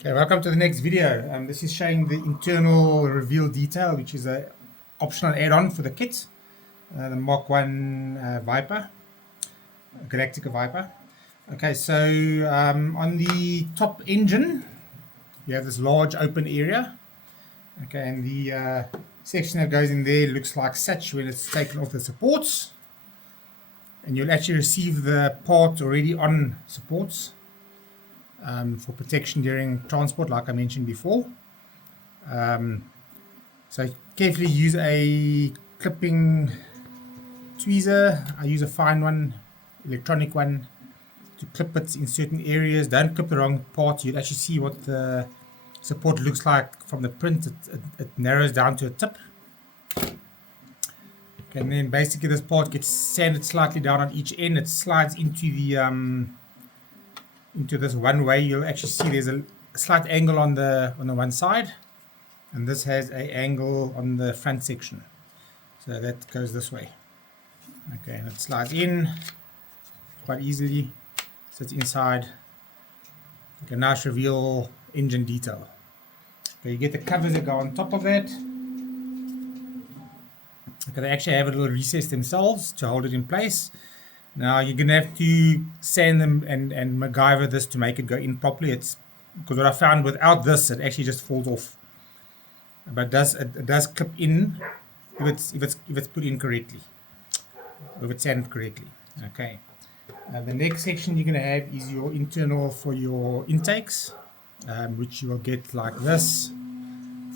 Okay, welcome to the next video. This is showing the internal reveal detail, which is an optional add-on for the kit, the Mark 1 Viper, Galactica Viper. Okay, so on the top engine, you have this large open area. Okay, and the section that goes in there looks like such when it's taken off the supports. And you'll actually receive the part already on supports. For protection during transport, like I mentioned before. So carefully use a clipping tweezer. I use a fine one, electronic one, to clip it in certain areas. Don't clip the wrong part. You'll actually see what the support looks like from the print. It narrows down to a tip. Okay, and then basically this part gets sanded slightly down on each end. It slides into the into this one way. You'll actually see there's a slight angle on the one side, and this has an angle on the front section, so that goes this way. Okay, and it slides in quite easily, sits inside. Like a nice reveal engine detail. Okay, you get the covers that go on top of that. Okay, they actually have a little recess themselves to hold it in place. Now you're gonna have to sand them and MacGyver this to make it go in properly. It's because what I found without this, it actually just falls off. But it does clip in if it's put in correctly, if it's sanded correctly. Okay. The next section you're gonna have is your internal for your intakes, which you will get like this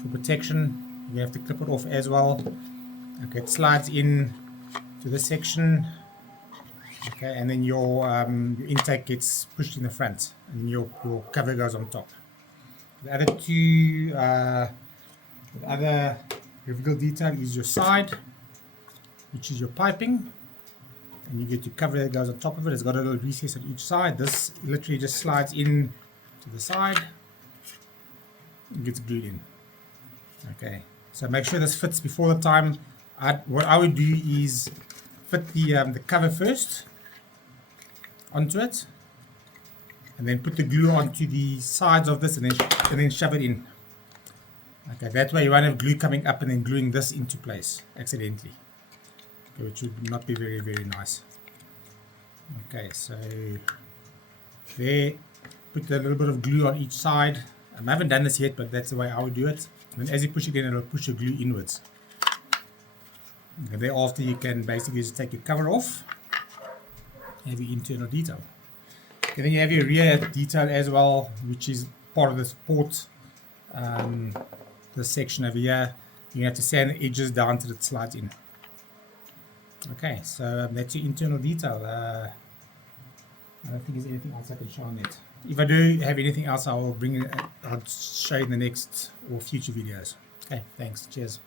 for protection. You have to clip it off as well. Okay, it slides in to this section. Okay, and then your intake gets pushed in the front, and your cover goes on top. The other two, the other reveal detail is your side, which is your piping, and you get your cover that goes on top of it. It's got a little recess on each side. This literally just slides in to the side and gets glued in. Okay, so make sure this fits before the time. What I would do is fit the cover first onto it, and then put the glue onto the sides of this, and then shove it in. Okay, that way you won't have glue coming up and then gluing this into place accidentally. Okay, which would not be very, very nice. Okay, so there, put a little bit of glue on each side. I haven't done this yet, but that's the way I would do it. And as you push it in, it'll push the glue inwards. And thereafter you can basically just take your cover off. You have your internal detail. And then you have your rear detail as well, which is part of the support. This section over here, you have to sand the edges down till it slides in. Okay, so that's your internal detail. I don't think there's anything else I can show on it. If I do have anything else, I will bring it. I'll show you in the next or future videos. Okay, thanks. Cheers.